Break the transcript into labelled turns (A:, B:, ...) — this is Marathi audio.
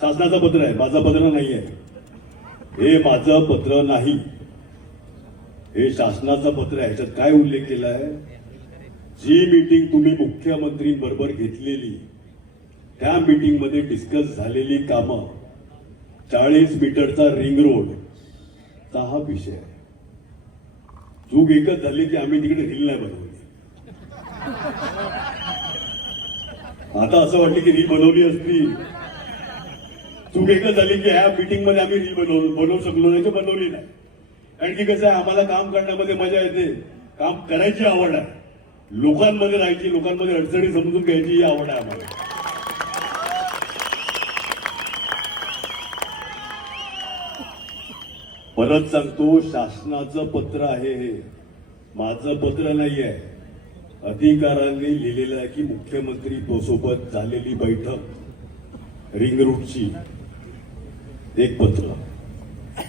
A: शासनाचं पत्र आहे. माझं पत्र नाही आहे हे माझं पत्र नाही. हे शासनाचं पत्र आहे. ह्याच्यात काय उल्लेख केला आहे जी मीटिंग तुम्ही मुख्यमंत्रींबरोबर घेतलेली त्या मीटिंगमध्ये डिस्कस झालेली कामं चाळीस मीटरचा रिंग रोड चा हा विषय आहे. चूक एकच झाली की आम्ही तिकडे रील नाही बनवली. आता असं वाटलं की रील बनवली असती. चूक एकच झाली की ह्या मीटिंगमध्ये आम्ही रील बनवू बनवू शकलो नाही तर बनवली नाही. कारण की कसं आहे आम्हाला काम करण्यामध्ये मजा येते. काम करायची आवड आहे. लोकांमध्ये राहायची लोकांमध्ये अडचणी समजून घ्यायची ही आवड आहे आम्हाला. परत सांगतो शासनाचं पत्र आहे हे. माझं पत्र नाही आहे अधिकाऱ्यांनी लिहिलेलं आहे की मुख्यमंत्री सोबत झालेली बैठक रिंग रूटची एक पत्र.